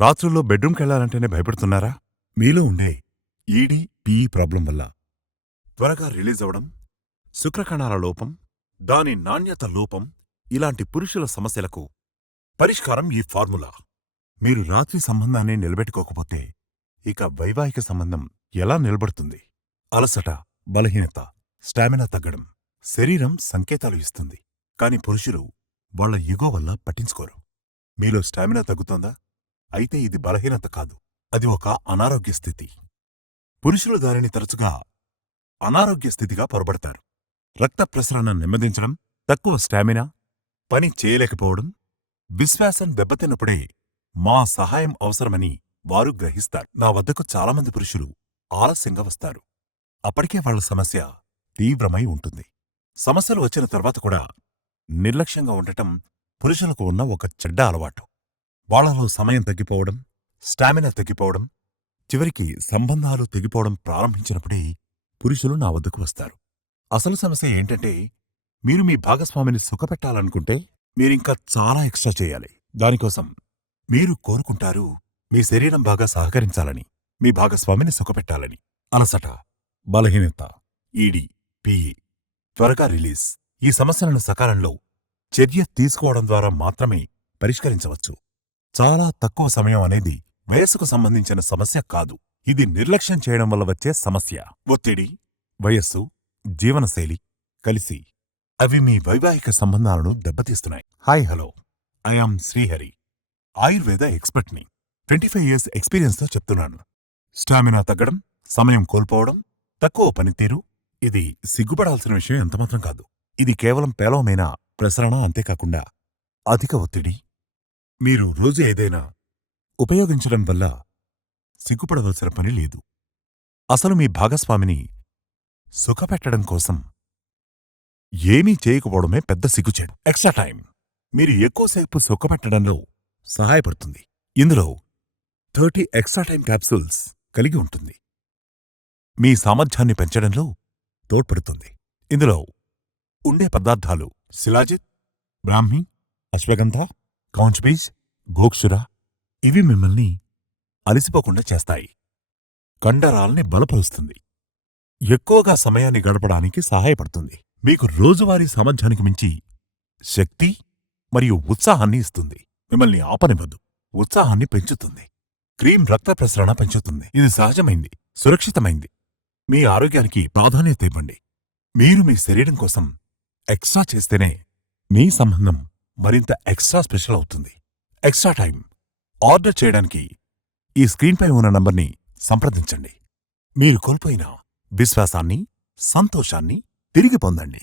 రాత్రుల్లో బెడ్రూమ్కెళ్లాలంటేనే భయపడుతున్నారా? మీలో ఉండే ఈడీ ప్రాబ్లం వల్ల త్వరగా రిలీజ్ అవడం, శుక్రకణాల లోపం, దాని నాణ్యత లోపం ఇలాంటి పురుషుల సమస్యలకు పరిష్కారం ఈ ఫార్ములా. మీరు రాత్రి సంబంధాన్ని నిలబెట్టుకోకపోతే ఇక వైవాహిక సంబంధం ఎలా నిలబడుతుంది? అలసట, బలహీనత, స్టామినా తగ్గడం శరీరం సంకేతాలు ఇస్తుంది. కాని పురుషులు వాళ్ల ఇగో వల్ల పట్టించుకోరు. మీలో స్టామినా తగ్గుతోందా? అయితే ఇది బలహీనత కాదు, అది ఒక అనారోగ్య స్థితి. పురుషులు దానిని తరచుగా అనారోగ్య స్థితిగా పొరబడతారు. రక్త ప్రసరణ నెమ్మదించడం, తక్కువ స్టామినా, పని చేయలేకపోవడం, విశ్వాసం దెబ్బతిన్నప్పుడే మా సహాయం అవసరమని వారు గ్రహిస్తారు. నా వద్దకు చాలామంది పురుషులు ఆలస్యంగా వస్తారు. అప్పటికే వాళ్ల సమస్య తీవ్రమై ఉంటుంది. సమస్యలు వచ్చిన తర్వాత కూడా నిర్లక్ష్యంగా ఉండటం పురుషులకు ఉన్న ఒక చెడ్డ అలవాటు. వాళ్లలో సమయం తగ్గిపోవడం, స్టామినా తగ్గిపోవడం, చివరికి సంబంధాలు తెగిపోవడం ప్రారంభించినప్పుడే పురుషులు నా వద్దకు వస్తారు. అసలు సమస్య ఏంటంటే, మీరు మీ భాగస్వామిని సుఖపెట్టాలనుకుంటే మీరింకా చాలా ఎక్స్ట్రా చేయాలి. దానికోసం మీరు కోరుకుంటారు మీ శరీరం బాగా సహకరించాలని, మీ భాగస్వామిని సుఖపెట్టాలని. అలసట, బలహీనత, ఈడీ, పీఈ త్వరగా రిలీజ్ ఈ సమస్యలను సకాలంలో చర్య తీసుకోవడం ద్వారా మాత్రమే పరిష్కరించవచ్చు. చాలా తక్కువ సమయం అనేది వయస్సుకు సంబంధించిన సమస్య కాదు. ఇది నిర్లక్ష్యం చేయడం వల్ల వచ్చే సమస్య. ఒత్తిడి, వయస్సు, జీవనశైలి కలిసి అవి మీ వైవాహిక సంబంధాలను దెబ్బతీస్తున్నాయి. Hi hello, I am Srihari, Ayurveda ఎక్స్పర్ట్ని. 25 years ఎక్స్పీరియన్స్తో చెప్తున్నాను. స్టామినా తగ్గడం, సమయం కోల్పోవడం, తక్కువ పనితీరు ఇది సిగ్గుపడాల్సిన విషయం ఎంతమాత్రం కాదు. ఇది కేవలం పేలవమైన ప్రసరణ. అంతేకాకుండా అధిక ఒత్తిడి. మీరు రోజు ఏదైనా ఉపయోగించడం వల్ల సిగ్గుపడవలసిన పని లేదు. అసలు మీ భాగస్వామిని సుఖపెట్టడం కోసం ఏమీ చేయకపోవడమే పెద్ద సిగ్గుచేటు. ఎక్స్ట్రా టైం మీరు ఎక్కువసేపు సుఖపెట్టడంలో సహాయపడుతుంది. ఇందులో 30 ఎక్స్ట్రా టైం క్యాప్సూల్స్ కలిగి ఉంటుంది. మీ సామర్థ్యాన్ని పెంచడంలో తోడ్పడుతుంది. ఇందులో ఉండే పదార్థాలు శిలాజిత్, బ్రాహ్మి, అశ్వగంధ, కౌంచ్బీజ్, గోక్షుర. ఇవి మిమ్మల్ని అలసిపోకుండా చేస్తాయి. కండరాల్ని బలపరుస్తుంది. ఎక్కువగా సమయాన్ని గడపడానికి సహాయపడుతుంది. మీకు రోజువారీ సామర్థ్యానికి మించి శక్తి మరియు ఉత్సాహాన్ని ఇస్తుంది. మిమ్మల్ని ఆపనివ్వదు, ఉత్సాహాన్ని పెంచుతుంది. క్రీమ్ రక్త ప్రసరణ పెంచుతుంది. ఇది సహజమైంది, సురక్షితమైంది. మీ ఆరోగ్యానికి ప్రాధాన్యత ఇవ్వండి. మీరు మీ శరీరం కోసం ఎక్స్ట్రా చేస్తేనే మీ సంబంధం మరింత ఎక్స్ట్రా స్పెషల్ అవుతుంది. ఎక్స్ట్రా టైం ఆర్డర్ చేయడానికి ఈ స్క్రీన్పై ఉన్న నంబర్ని సంప్రదించండి. మీరు కోల్పోయిన విశ్వాసాన్ని, సంతోషాన్ని తిరిగి పొందండి.